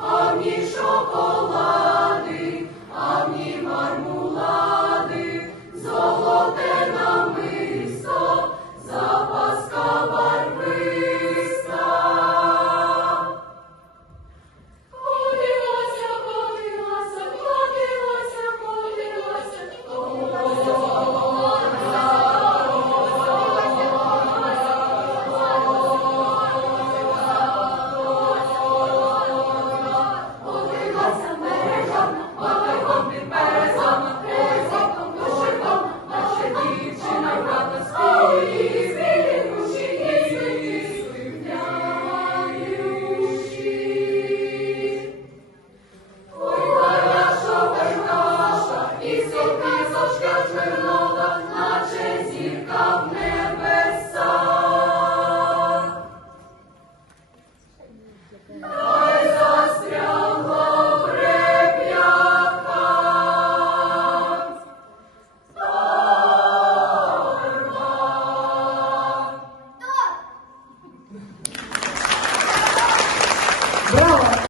а в шоколад. No.